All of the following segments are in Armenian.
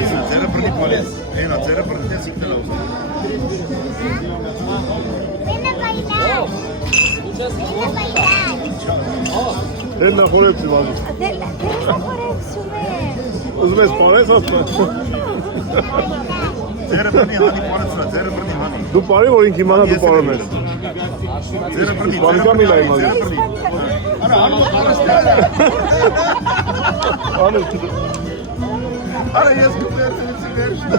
Ձերը բռնի պալես, հենա, ձերը բռնի տես իքնել ավուզ։ Մենը բայլան։ Դեն նախորեցի վազի։ Դեն նախորեցում է։ Ուզում ես պարես ասպա։ Ձերը բռնի հանի պարեցրա, ձերը բռնի հանի։ Դու պարի, որ ինք իմանա դու պարում ես։ Ձերը բռնի, Սպանիկա մի լայ մազի։ Արա, Արա, ես կուպերտենիցի վերշնի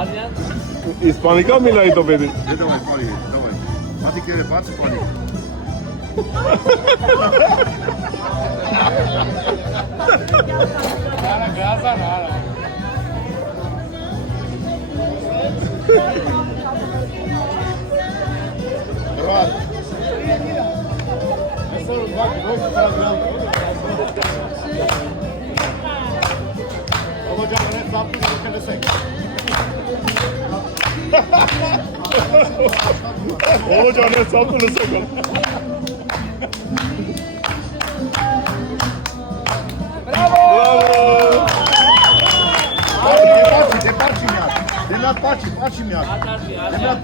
Արյան Իսպանիկա մի լայ տո պետի։ Դավայ, պարի, դավայ։ Մատիկները բաց պարի։ Արա գազան արա Դավայ։ Այսօր բակ ոչ ծրագրան Ողջան հետ ծապում կլսեք Ողջ անես ծապու լսեք։ Բրավո Pači mi ja.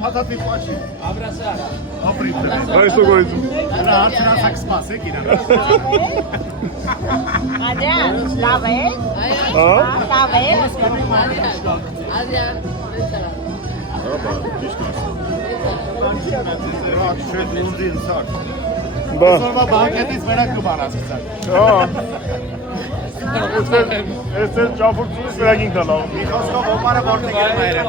Patati pači. Abraçara. Aprite. Kaj što govorite? Rahat rahat spase kina. Adrian, lave. Ha? Lave. Adrian, Aba, tishkas. Rahat şöyle uzun sak. Ba. Sonra banketից վերակ կբանացած։ Ha. Este çapurtunuz veragin kanalı. Mikroskop omara borte gelmeye.